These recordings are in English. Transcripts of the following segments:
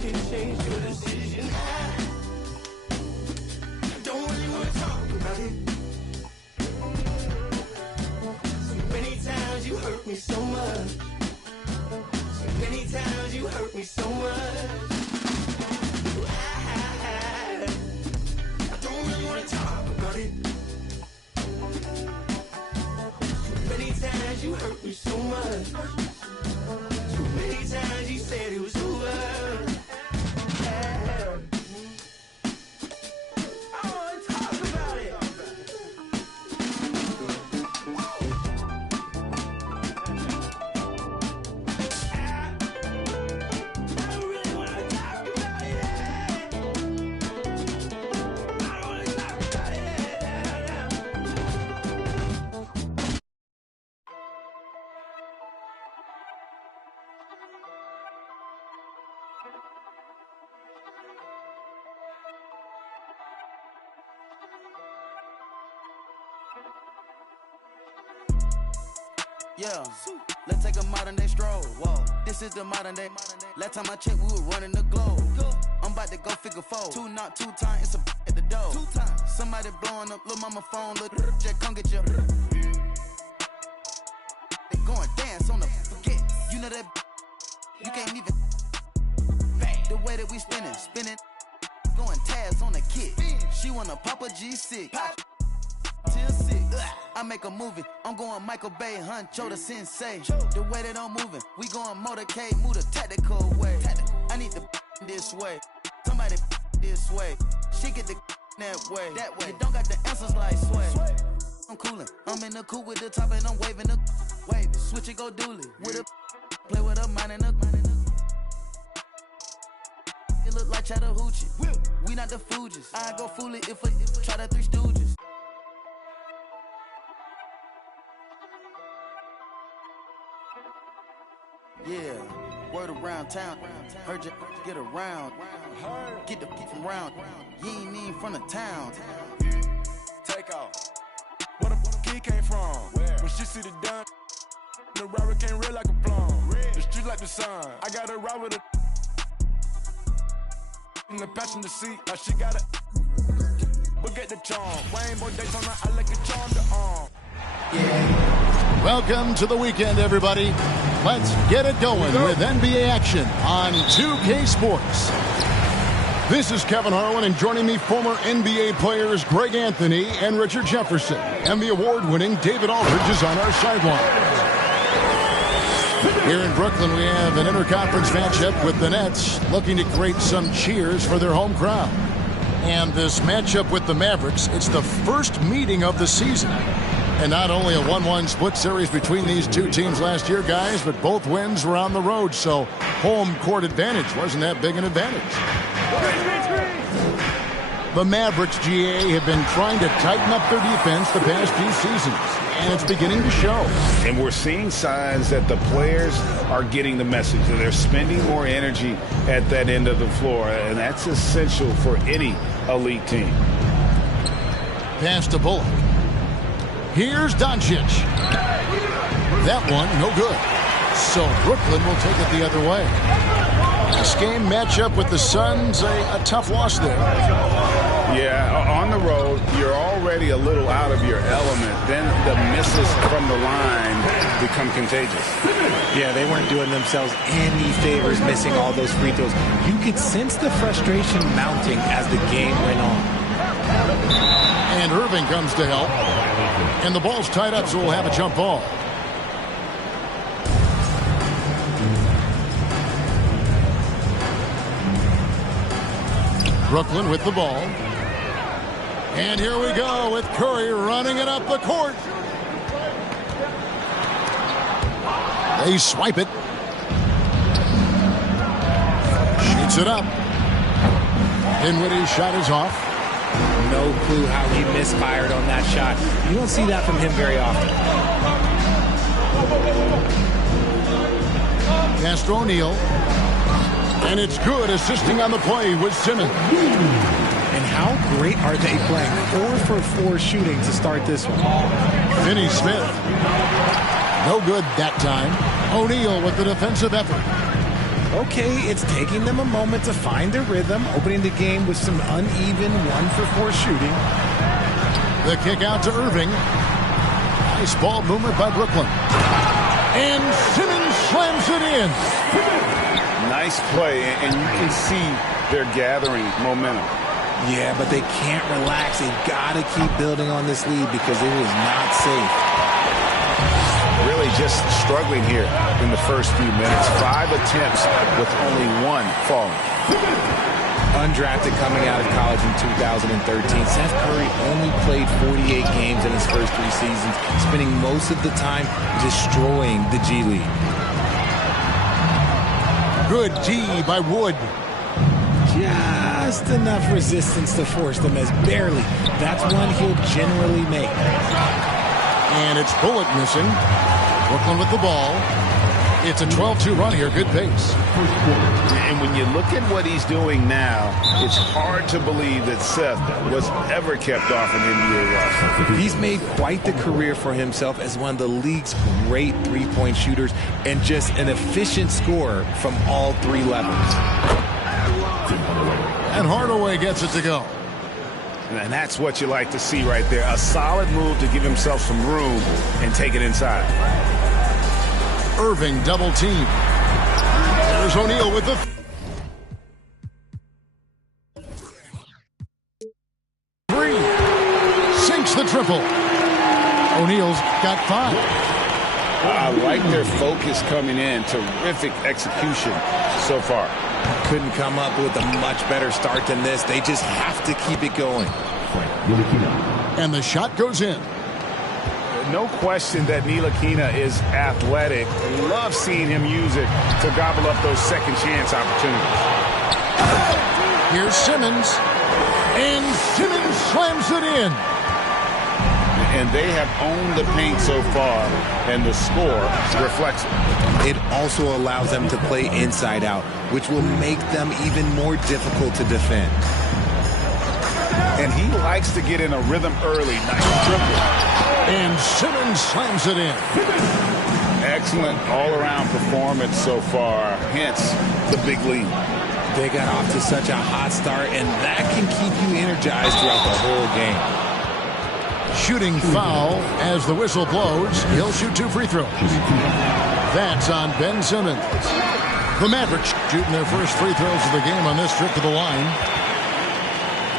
can change your decision. I don't really want to talk about it. So many times you hurt me so much. So many times you hurt me so much. I don't really want to talk about it. So many times you hurt me so much. So many times you said it was over. I want to talk about it. I don't really want to talk about it. I don't want to talk about it. Yeah, let's take a modern day stroll. Whoa, this is the modern day. Last time I checked, we were running the globe. I'm about to go figure four. Two not two times, it's a at the door. 2 times. Somebody blowing up, little mama phone, little Jack, come get your. They going dance on the forget. You know that you can't even. The way that we spinning, going tabs on the kid. She wanna pop a G6. Till 6. I make a movie. I'm going Michael Bay, Huncho the Sensei. The way that I'm moving, we going motorcade, move the tactical way. I need the this way. Somebody this way. She get the that way. You don't got the answers like sway. I'm coolin'. I'm in the coupe with the top and I'm waving the wave. Switch it, go dually. With a play with a mind and a. It look like Chattahoochee. We not the Fugees. I go fool it if I try the Three Stooges. Yeah, word around town. Heard you get around. Get the from round. You ain't even from the town. Take off. Where the kid came from? When she see the done, the robber came red like a plum. The street like the sun. I got a ride with a in the passenger seat. Like she got a look at the charm. Rainbow Daytona, I like a charm to arm. Welcome to the weekend, everybody. Let's get it going with NBA action on 2K Sports. This is Kevin Harlan, and joining me, former NBA players Greg Anthony and Richard Jefferson. And the award-winning David Aldridge is on our sideline. Here in Brooklyn, we have an interconference matchup with the Nets, looking to create some cheers for their home crowd. And this matchup with the Mavericks, it's the first meeting of the season. And not only a 1-1 split series between these two teams last year, guys, but both wins were on the road, so home court advantage wasn't that big an advantage. The Mavericks, GA, have been trying to tighten up their defense the past few seasons, and it's beginning to show. And we're seeing signs that the players are getting the message, that they're spending more energy at that end of the floor, and that's essential for any elite team. Pass to Bullock. Here's Doncic. That one, no good. So Brooklyn will take it the other way. This game matchup with the Suns, a tough loss there. Yeah, on the road, you're already a little out of your element. Then the misses from the line become contagious. Yeah, they weren't doing themselves any favors missing all those free throws. You could sense the frustration mounting as the game went on. And Irving comes to help. And the ball's tied up, so we'll have a jump ball. Brooklyn with the ball. And here we go with Curry running it up the court. They swipe it. Shoots it up. Dinwiddie's shot is off. No clue how he misfired on that shot. You don't see that from him very often. Castro O'Neal. And it's good, assisting on the play with Simmons. And how great are they playing? 4 for 4 shooting to start this one. Finney Smith. No good that time. O'Neal with the defensive effort. Okay, it's taking them a moment to find their rhythm, opening the game with some uneven 1-for-4 shooting. The kick out to Irving. Nice ball movement by Brooklyn. And Simmons slams it in. Nice play, and you can see they're gathering momentum. Yeah, but they can't relax. They've got to keep building on this lead because it is not safe. Really just struggling here in the first few minutes. 5 attempts with only 1 falling. Undrafted coming out of college in 2013, Seth Curry only played 48 games in his first 3 seasons, spending most of the time destroying the G League. Good D by Wood. Just enough resistance to force them as barely. That's one he'll generally make. And it's Bullock missing. Brooklyn with the ball. It's a 12-2 run here. Good pace. And when you look at what he's doing now, it's hard to believe that Seth was ever kept off an NBA roster. He's made quite the career for himself as one of the league's great three-point shooters and just an efficient scorer from all 3 levels. And Hardaway gets it to go. And that's what you like to see right there. A solid move to give himself some room and take it inside. Irving double team. There's O'Neal with the 3. Sinks the triple. O'Neal's got 5. I like their focus coming in. Terrific execution so far. Couldn't come up with a much better start than this. They just have to keep it going. And the shot goes in. No question that Ntilikina is athletic. Love seeing him use it to gobble up those second chance opportunities. Here's Simmons. And Simmons slams it in. And they have owned the paint so far, and the score reflects it. It also allows them to play inside out, which will make them even more difficult to defend. And he likes to get in a rhythm early. Nice triple. And Simmons slams it in. Excellent all-around performance so far, hence the big lead. They got off to such a hot start, and that can keep you energized throughout the whole game. Shooting foul as the whistle blows. He'll shoot 2 free throws. That's on Ben Simmons. The Mavericks shooting their first free throws of the game on this trip to the line.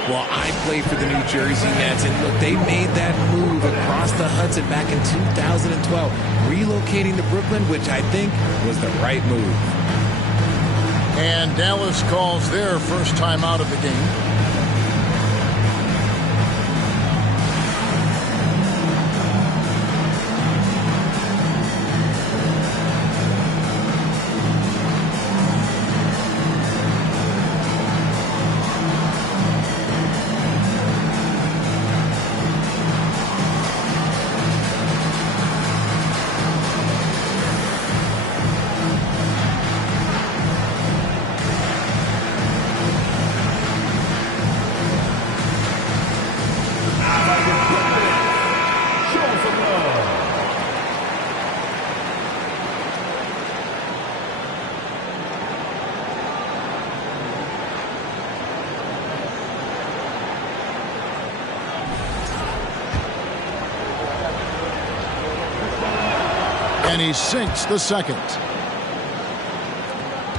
Well, I played for the New Jersey Nets, and look, they made that move across the Hudson back in 2012, relocating to Brooklyn, which I think was the right move. And Dallas calls their first time out of the game. And he sinks the second.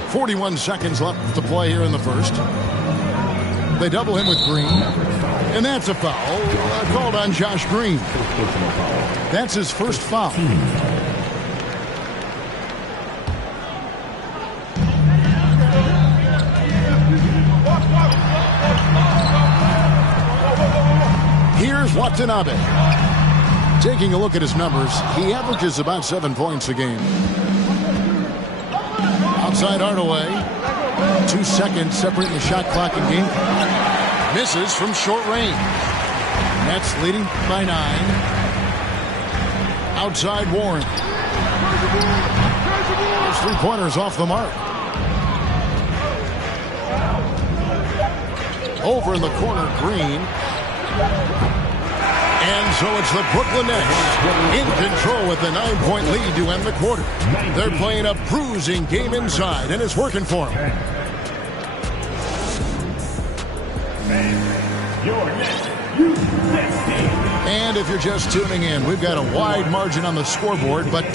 41 seconds left to play here in the first. They double him with Green. And that's a foul called on Josh Green. That's his first foul. Here's Watanabe. Taking a look at his numbers, he averages about 7 points a game. Outside Hardaway. 2 seconds separating the shot clock and game. Misses from short range. Nets leading by 9. Outside Warren. Those 3-pointers off the mark. Over in the corner, Green. And so it's the Brooklyn Nets in control with a 9-point lead to end the quarter. They're playing a bruising game inside, and it's working for them. And if you're just tuning in, we've got a wide margin on the scoreboard, but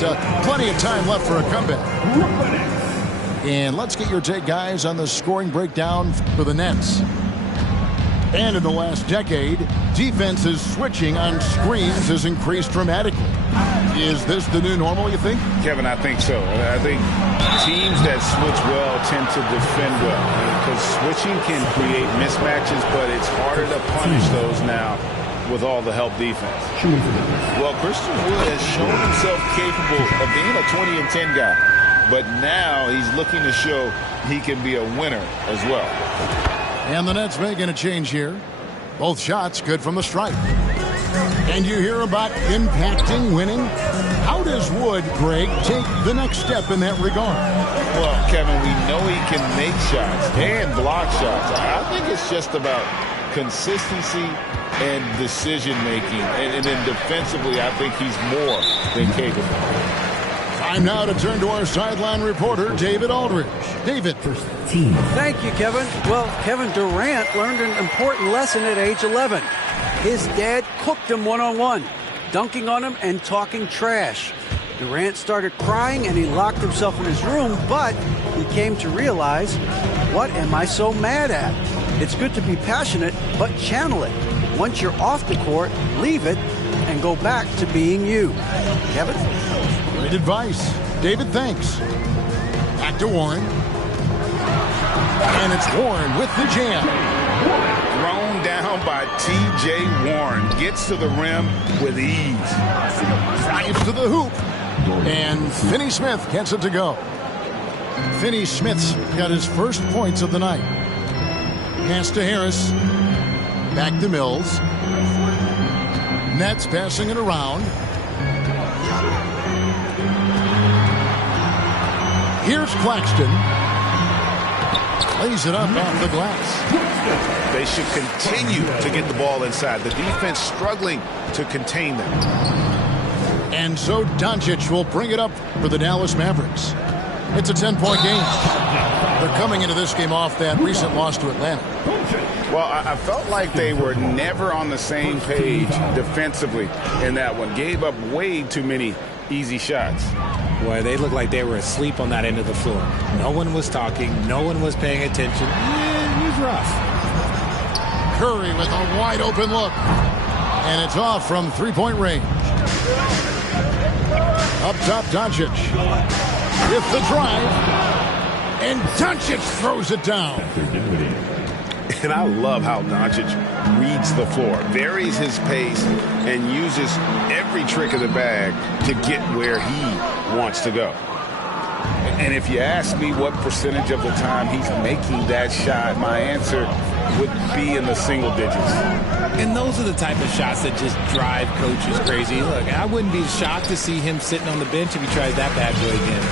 plenty of time left for a comeback. And let's get your take, guys, on the scoring breakdown for the Nets. And in the last decade, defenses switching on screens has increased dramatically. Is this the new normal, you think? Kevin, I think so. I think teams that switch well tend to defend well, because switching can create mismatches, but it's harder to punish those now with all the help defense. Well, Christian Wood has shown himself capable of being a 20 and 10 guy, but now he's looking to show he can be a winner as well. And the Nets making a change here. Both shots good from the stripe. And you hear about impacting winning. How does Wood, Greg, take the next step in that regard? Well, Kevin, we know he can make shots and block shots. I think it's just about consistency and decision-making. And then defensively, I think he's more than capable. Time now to turn to our sideline reporter, David Aldridge. David. Thank you, Kevin. Well, Kevin Durant learned an important lesson at age 11. His dad cooked him one-on-one, dunking on him and talking trash. Durant started crying and he locked himself in his room, but he came to realize, what am I so mad at? It's good to be passionate, but channel it. Once you're off the court, leave it and go back to being you. Kevin? Great advice. David, thanks. Back to Warren. And it's Warren with the jam. Thrown down by T.J. Warren. Gets to the rim with ease. Drives to the hoop. And Finney Smith gets it to go. Finney Smith's got his first points of the night. Pass to Harris. Back to Mills. Nets passing it around. Here's Claxton. Lays it up off the glass. They should continue to get the ball inside. The defense struggling to contain them. And so Doncic will bring it up for the Dallas Mavericks. It's a 10-point game. They're coming into this game off that recent loss to Atlanta. Well, I felt like they were never on the same page defensively in that one. Gave up way too many easy shots. Boy, they looked like they were asleep on that end of the floor. No one was talking. No one was paying attention. Yeah, it was rough. Curry with a wide open look. And it's off from three-point range. Up top, Doncic. With the drive. And Doncic throws it down. And I love how Doncic reads the floor, varies his pace, and uses every trick of the bag to get where he wants to go. And if you ask me what percentage of the time he's making that shot, my answer would be in the single digits. And those are the type of shots that just drive coaches crazy. Look, I wouldn't be shocked to see him sitting on the bench if he tries that bad boy again.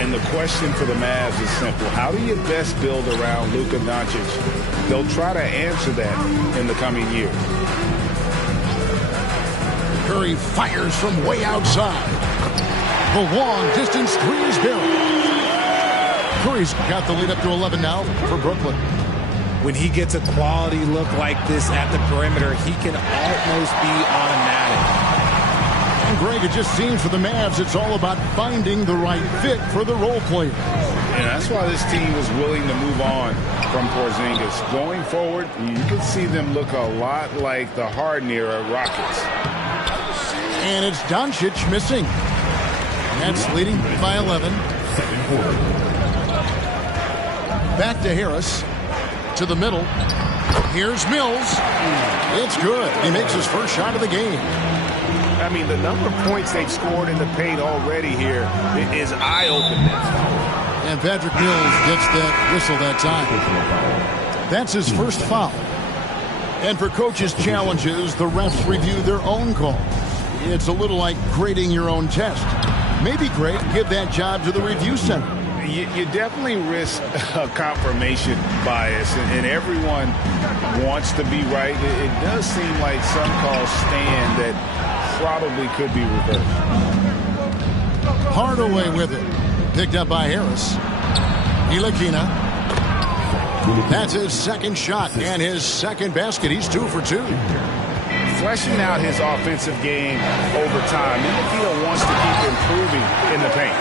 And the question for the Mavs is simple. How do you best build around Luka Doncic? They'll try to answer that in the coming year. Curry fires from way outside. The long distance three is good. Curry's got the lead up to 11 now for Brooklyn. When he gets a quality look like this at the perimeter, he can almost be automatic. And Greg, it just seems for the Mavs, it's all about finding the right fit for the role players. And that's why this team was willing to move on from Porzingis. Going forward, you can see them look a lot like the Harden-era Rockets. And it's Doncic missing. Nets leading by 11. Second quarter. Back to Harris. To the middle. Here's Mills. It's good. He makes his first shot of the game. I mean, the number of points they've scored in the paint already here is eye-opening. And Patrick Mills gets that whistle that time. That's his first foul. And for coaches' challenges, the refs review their own calls. It's a little like grading your own test. Maybe, Greg, give that job to the review center. You definitely risk a confirmation bias, and everyone wants to be right. It does seem like some calls stand that probably could be reversed. Hardaway with it. Picked up by Harris. Ntilikina. That's his second shot and his second basket. He's 2 for 2. Fleshing out his offensive game over time. Ntilikina wants to keep improving in the paint.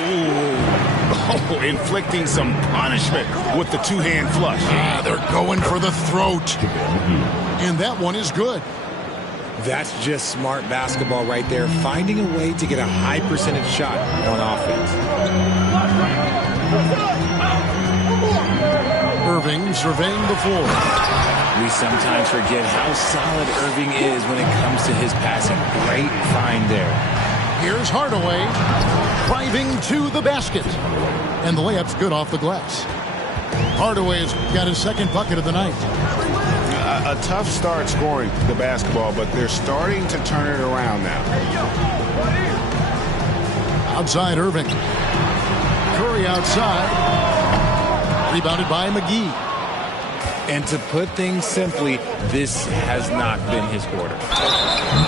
Oh, inflicting some punishment with the two-hand flush. Yeah, they're going for the throat. And that one is good. That's just smart basketball right there, finding a way to get a high percentage shot on offense. Irving surveying the floor. We sometimes forget how solid Irving is when it comes to his passing. Great find there. Here's Hardaway driving to the basket. And the layup's good off the glass. Hardaway's got his second bucket of the night. A tough start scoring the basketball, but they're starting to turn it around now. Outside Irving. Curry outside. Rebounded by McGee. And to put things simply, this has not been his quarter.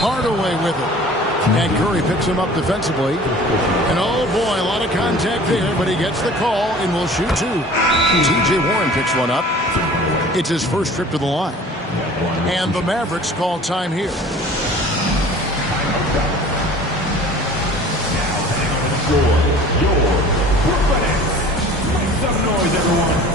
Hardaway with it. And Curry picks him up defensively. And oh boy, a lot of contact there, but he gets the call and will shoot 2. T.J. Warren picks one up. It's his first trip to the line. And the Mavericks call time here. Make some noise, everyone.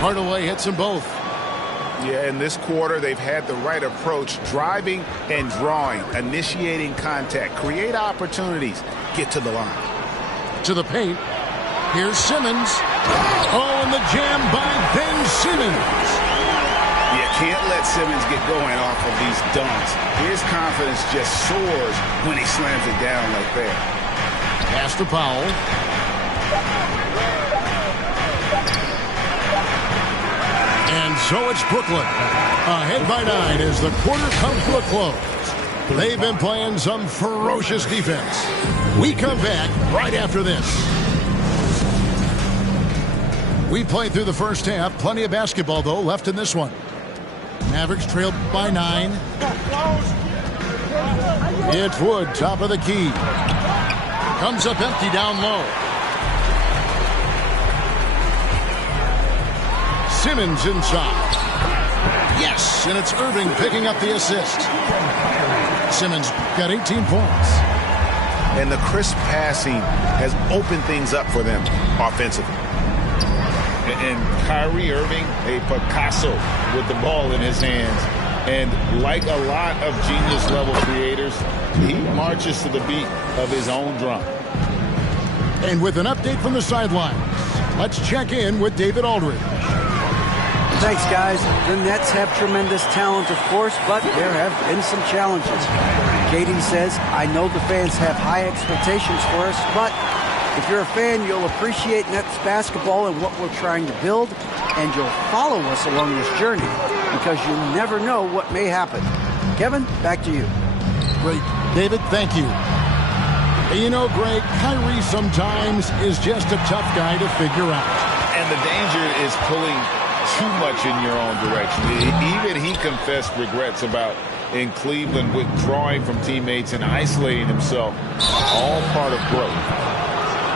Hardaway hits them both. Yeah, in this quarter, they've had the right approach, driving and drawing, initiating contact, create opportunities, get to the line. To the paint. Here's Simmons. Oh, and the jam by Ben Simmons. You can't let Simmons get going off of these dunks. His confidence just soars when he slams it down like that. Pass to Powell. And so it's Brooklyn. Ahead by 9 as the quarter comes to a close. They've been playing some ferocious defense. We come back right after this. We played through the first half. Plenty of basketball, though, left in this one. Mavericks trailed by 9. It's Wood, top of the key. Comes up empty down low. Simmons inside. Yes, and it's Irving picking up the assist. Simmons got 18 points. And the crisp passing has opened things up for them offensively. And Kyrie Irving, a Picasso with the ball in his hands. And like a lot of genius-level creators, he marches to the beat of his own drum. And with an update from the sidelines, let's check in with David Aldridge. Thanks, guys. The Nets have tremendous talent, of course, but there have been some challenges. Katie says, I know the fans have high expectations for us, but If you're a fan, you'll appreciate Nets basketball and what we're trying to build, and you'll follow us along this journey because you never know what may happen. Kevin, back to you. Great. David, thank you. You know, Greg, Kyrie sometimes is just a tough guy to figure out. And the danger is pulling too much in your own direction. Even he confessed regrets about in Cleveland withdrawing from teammates and isolating himself. All part of growth.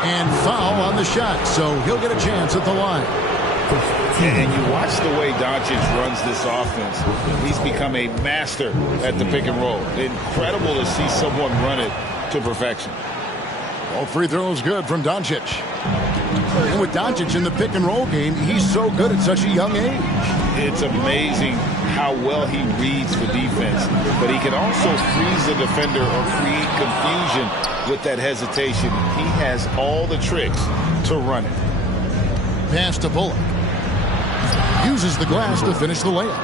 And foul on the shot, so he'll get a chance at the line. And you watch the way Doncic runs this offense. He's become a master at the pick and roll. Incredible to see someone run it to perfection. All free throws good from Doncic. And with Doncic in the pick and roll game, he's so good at such a young age. It's amazing how well he reads the defense, but he can also freeze the defender or create confusion with that hesitation. He has all the tricks to run it. Pass to Bullock. Uses the glass to finish the layup.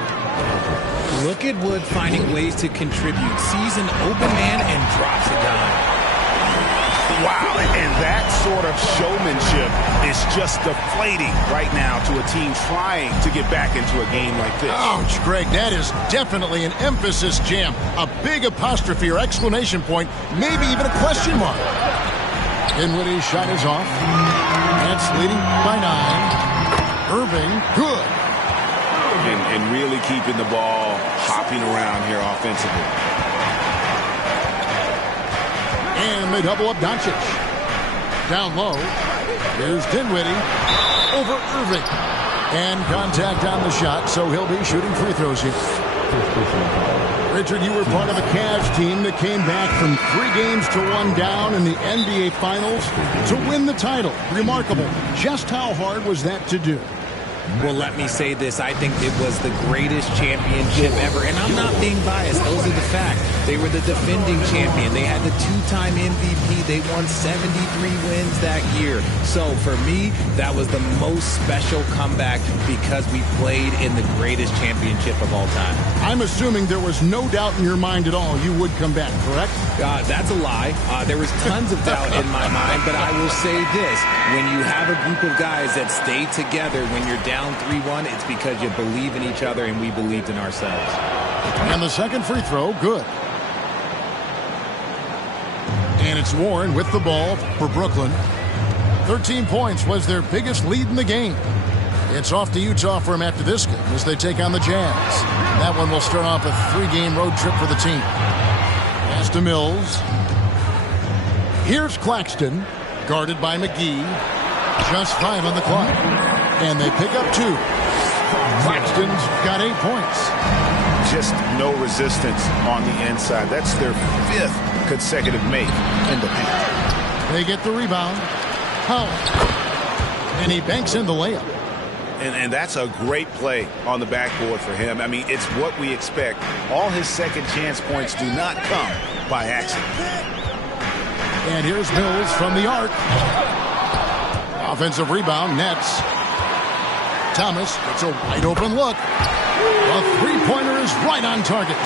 Look at Wood finding ways to contribute. Sees an open man and drops a dime. Wow, and that sort of showmanship is just deflating right now to a team trying to get back into a game like this. Ouch, Greg, that is definitely an emphasis jam. A big apostrophe or exclamation point, maybe even a question mark. Dinwiddie's shot is off. Nets leading by 9. Irving, good. And really keeping the ball hopping around here offensively. And they double up Doncic. Down low. Here's Dinwiddie over Irving. And contact on the shot, so he'll be shooting free throws here. Richard, you were part of a Cavs team that came back from 3 games to 1 down in the NBA Finals to win the title. Remarkable. Just how hard was that to do? Well, let me say this. I think it was the greatest championship ever. And I'm not being biased. Those are the facts. They were the defending champion. They had the 2-time MVP. They won 73 wins that year. So for me, that was the most special comeback because we played in the greatest championship of all time. I'm assuming there was no doubt in your mind at all you would come back, correct? That's a lie. There was tons of doubt in my mind, but I will say this. When you have a group of guys that stay together when you're down 3-1, it's because you believe in each other and we believed in ourselves. And the second free throw, good. And it's Warren with the ball for Brooklyn. 13 points was their biggest lead in the game. It's off to Utah for him after this game as they take on the Jazz. That one will start off a 3-game road trip for the team. Pass to Mills. Here's Claxton, guarded by McGee. Just 5 on the clock. And they pick up 2. Claxton's got 8 points. Just no resistance on the inside. That's their 5th consecutive make in the paint. They get the rebound. Powell. And he banks in the layup. And that's a great play on the backboard for him. I mean, it's what we expect. All his second chance points do not come by accident. And here's Mills from the arc. Offensive rebound, Nets. Thomas, it's a wide open look. A 3-pointer is right on target.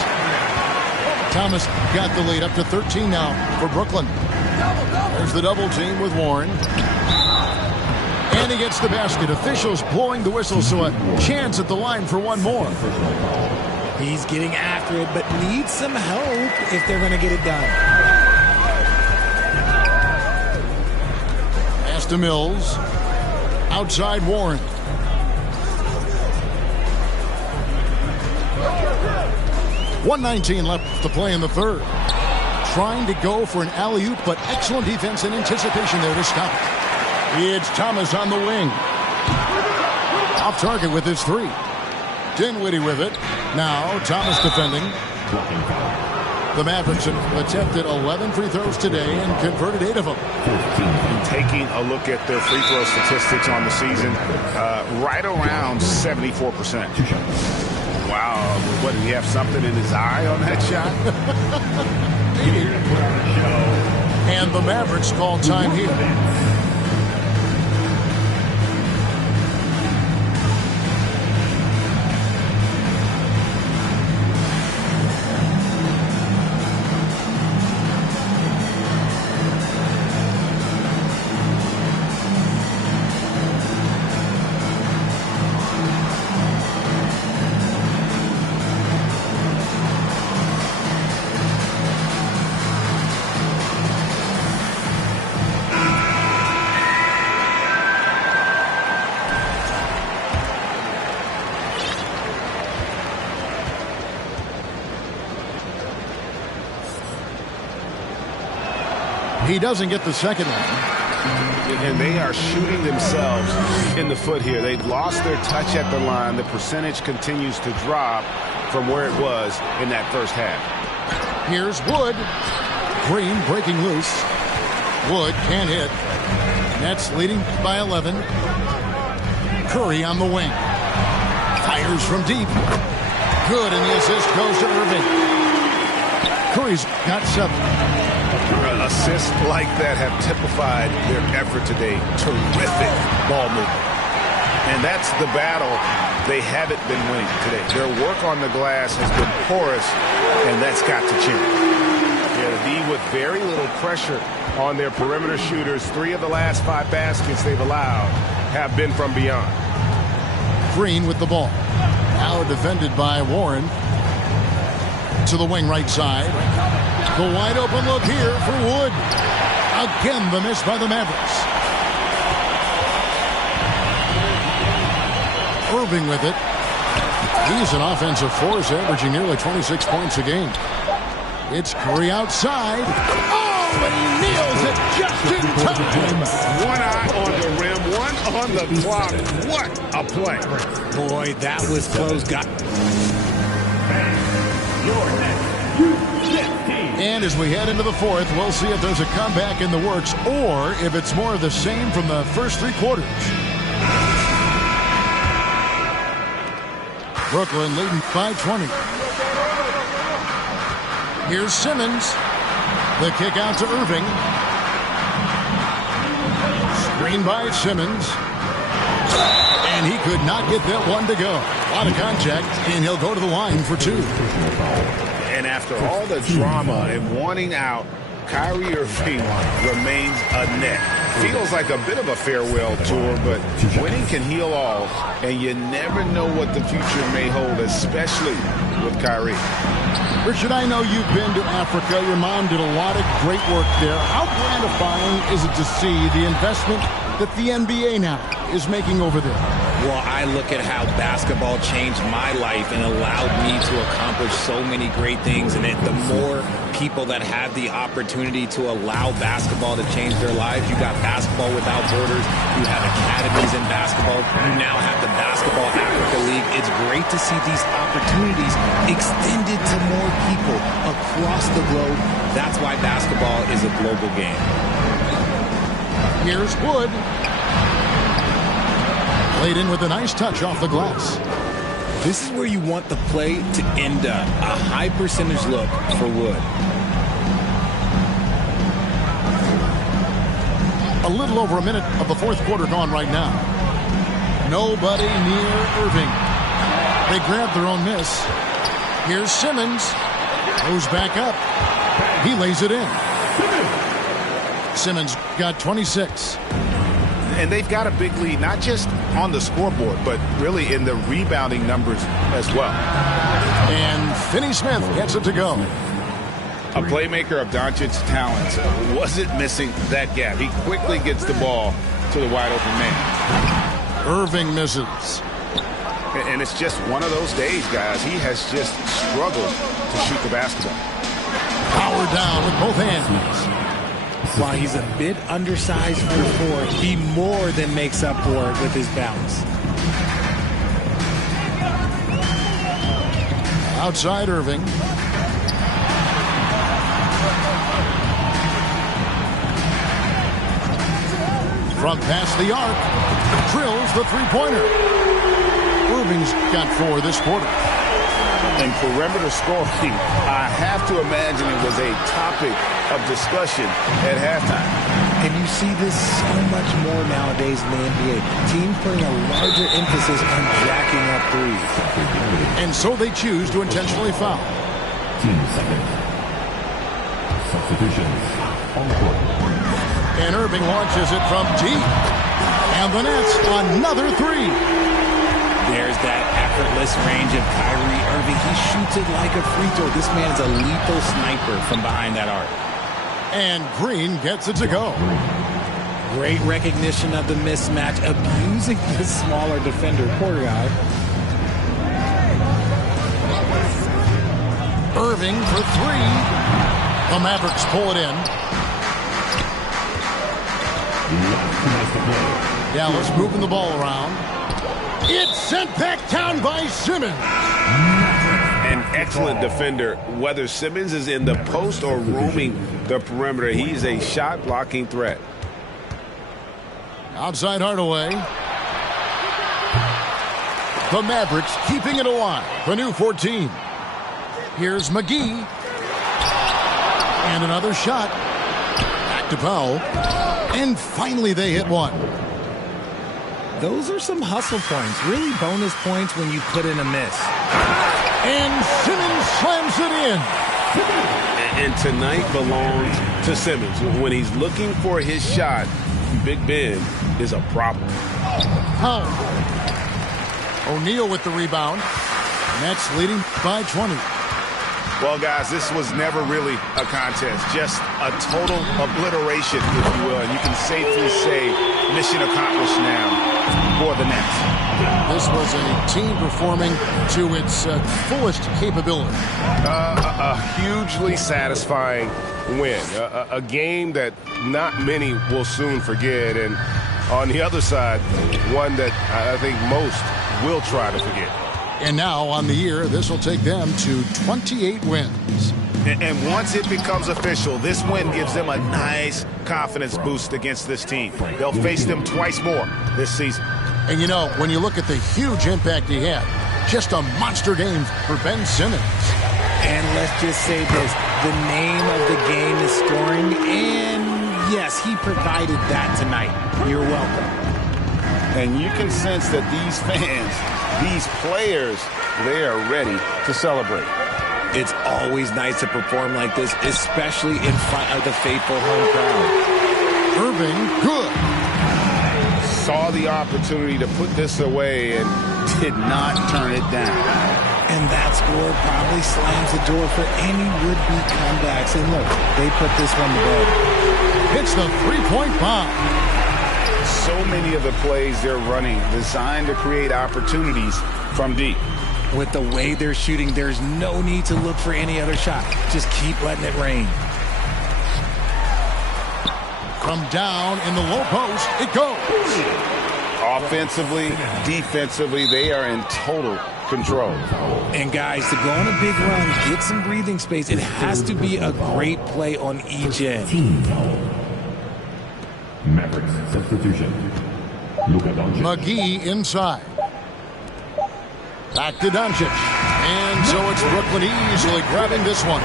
Thomas got the lead up to 13 now for Brooklyn. There's the double team with Warren. And he gets the basket. Officials blowing the whistle, so a chance at the line for one more. He's getting after it, but needs some help if they're going to get it done. Pass to Mills. Outside Warren. .119 left to play in the third. Trying to go for an alley-oop, but excellent defense and anticipation there to stop it. It's Thomas on the wing. Off target with his 3. Dinwiddie with it. Now Thomas defending. The Mavericks have attempted 11 free throws today and converted 8 of them. Taking a look at their free throw statistics on the season, right around 74%. Wow, what, did he have something in his eye on that shot? And the Mavericks call time here. He doesn't get the second one. And they are shooting themselves in the foot here. They've lost their touch at the line. The percentage continues to drop from where it was in that first half. Here's Wood. Green breaking loose. Wood can't hit. Nets leading by 11. Curry on the wing. Fires from deep. Good, and the assist goes to Irving. Curry's got 7. Assists like that have typified their effort today. Terrific ball movement. And that's the battle they haven't been winning today. Their work on the glass has been porous, and that's got to change. They'll be with very little pressure on their perimeter shooters. 3 of the last 5 baskets they've allowed have been from beyond. Green with the ball. Now defended by Warren. To the wing right side. The wide open look here for Wood. Again, the miss by the Mavericks. Irving with it. He's an offensive force, averaging nearly 26 points a game. It's Curry outside. Oh, and he nails it just in time. One eye on the rim, one on the clock. What a play. Boy, that was close. And as we head into the fourth, we'll see if there's a comeback in the works or if it's more of the same from the first 3 quarters. Brooklyn leading by 20. Here's Simmons. The kick out to Irving. Screen by Simmons. And he could not get that one to go. A lot of contact, and he'll go to the line for 2. And after all the drama and wanting out, Kyrie Irving remains a net. Feels like a bit of a farewell tour, but winning can heal all, and you never know what the future may hold, especially with Kyrie. Richard, I know you've been to Africa. Your mom did a lot of great work there. How gratifying is it to see the investment that the NBA now is making over there? Well, I look at how basketball changed my life and allowed me to accomplish so many great things. And the more people that have the opportunity to allow basketball to change their lives, you got Basketball Without Borders, you have academies in basketball, you now have the Basketball Africa League. It's great to see these opportunities extended to more people across the globe. That's why basketball is a global game. Here's Wood. Played in with a nice touch off the glass. This is where you want the play to end up. A high percentage look for Wood. A little over a minute of the fourth quarter gone right now. Nobody near Irving. They grab their own miss. Here's Simmons. Goes back up. He lays it in. Simmons got 26. And they've got a big lead, not just on the scoreboard, but really in the rebounding numbers as well. And Finney-Smith gets it to go. A playmaker of Doncic's talents wasn't missing that gap. He quickly gets the ball to the wide open man. Irving misses. And it's just one of those days, guys. He has just struggled to shoot the basketball. Power down with both hands. While he's a bit undersized for a 4, he more than makes up for it with his bounce. Outside Irving. From past the arc. Drills the three-pointer. Irving's got 4 this quarter. And perimeter scoring, I have to imagine it was a topic of discussion at halftime. And you see this so much more nowadays in the NBA. Teams putting a larger emphasis on jacking up threes. And so they choose to intentionally foul. 10 seconds. Substitutions on court. And Irving launches it from deep. And the Nets, another 3. There's that effortless range of Kyrie Irving. He shoots it like a free throw. This man's a lethal sniper from behind that arc. And Green gets it to go. Great recognition of the mismatch, abusing the smaller defender. Poor guy. Irving for 3. The Mavericks pull it in. Dallas moving the ball around. It's sent back down by Simmons. An excellent defender, whether Simmons is in the post or roaming the perimeter. He's a shot-blocking threat. Outside Hardaway. The Mavericks keeping it alive. The new 14. Here's McGee. And another shot. Back to Powell. And finally they hit one. Those are some hustle points. Really bonus points when you put in a miss. And Simmons slams it in. And tonight belongs to Simmons. When he's looking for his shot, Big Ben is a problem. Powell. O'Neal with the rebound. Nets leading by 20. Well, guys, this was never really a contest. Just a total obliteration, if you will. And you can safely say mission accomplished now for the Nets. This was a team performing to its fullest capability. A hugely satisfying win. A game that not many will soon forget. And on the other side, one that I think most will try to forget. And now on the year, this will take them to 28 wins. And once it becomes official, this win gives them a nice confidence boost against this team. They'll face them twice more this season. And you know, when you look at the huge impact he had, just a monster game for Ben Simmons. And let's just say this, the name of the game is scoring, and yes, he provided that tonight. You're welcome. And you can sense that these fans, these players, they are ready to celebrate. It's always nice to perform like this, especially in front of the faithful home crowd. Irving, good. Saw the opportunity to put this away and did not turn it down. And that score probably slams the door for any would-be comebacks. And look, they put this one to bed. It's the three-point bomb. So many of the plays they're running designed to create opportunities from deep. With the way they're shooting, there's no need to look for any other shot. Just keep letting it rain. From down in the low post, it goes. Offensively, defensively, they are in total control. And guys, to go on a big run, get some breathing space, it has to be a great play on each end. Mavericks substitution. Luka Doncic. McGee inside. Back to Doncic. And so it's Brooklyn easily grabbing this one.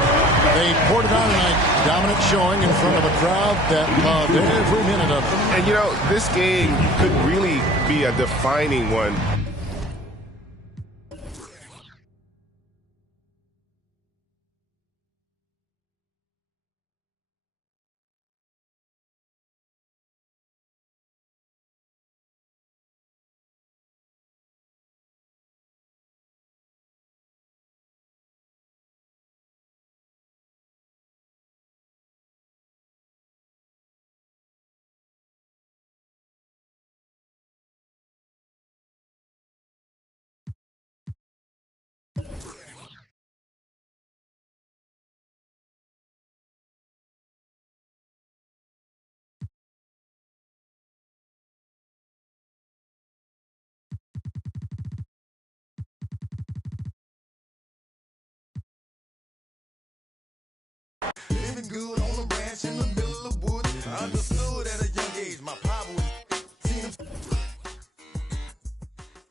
They poured it on tonight. Dominant showing in front of a crowd that loved every minute of it. And, you know, this game could really be a defining one